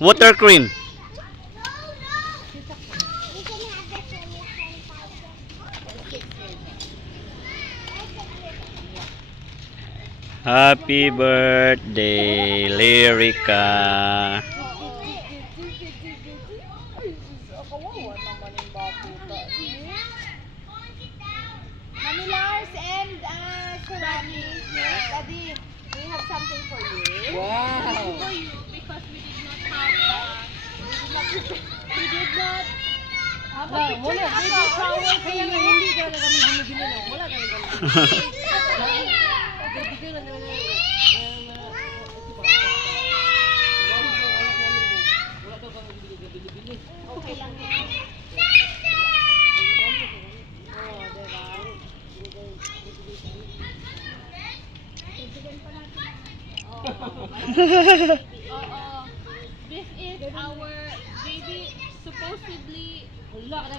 Water cream. Happy birthday, Lyrica. Mami Lars and Sarami. Daddy, we have something for you. Wow. For you because we did not have we did not have a picture wala, of baby shower for Kaya nga you. hindi ka na kami binibili na. Wala ka na kami. Bigyan lang naman wala daw kami bili. Okay lang. This is our baby, supposedly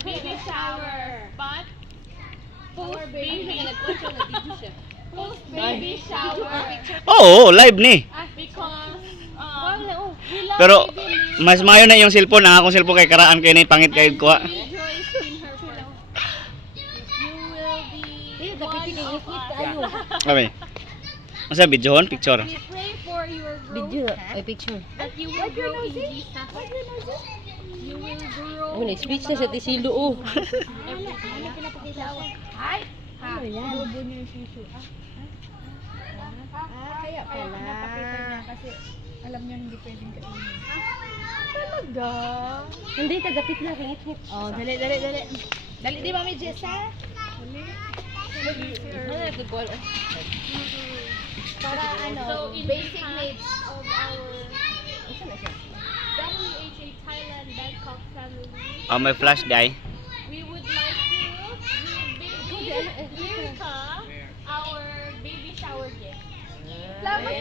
baby shower, but post baby shower Oo, live ni. because we love Pero baby Liz. mas mayo na yung cellphone, ang akong cellphone kay karaan kay ni pangit kay kuha. Rejoice in her birth. You will be one of us. Kami. Masa videohon picture. We pray for your growth, Video ay picture. that you will grow in Jesus. You will grow. Oh, na-speech na sa tisilo oh. Ay! Ano yan? Bobo niya yung shishu. Kaya pala. Napakita niya kasi alam niya hindi pwedeng kainin. Talaga? Hindi, tagapit na. Hingit-hingit. Oh, dali. Dali di Mami Jessa. Ano na football? Para So, in basic behalf needs. of our Asa na siya? WHA Thailand Bangkok family, May flash die. we would like to give baby Lyrica our baby shower gift. Salamat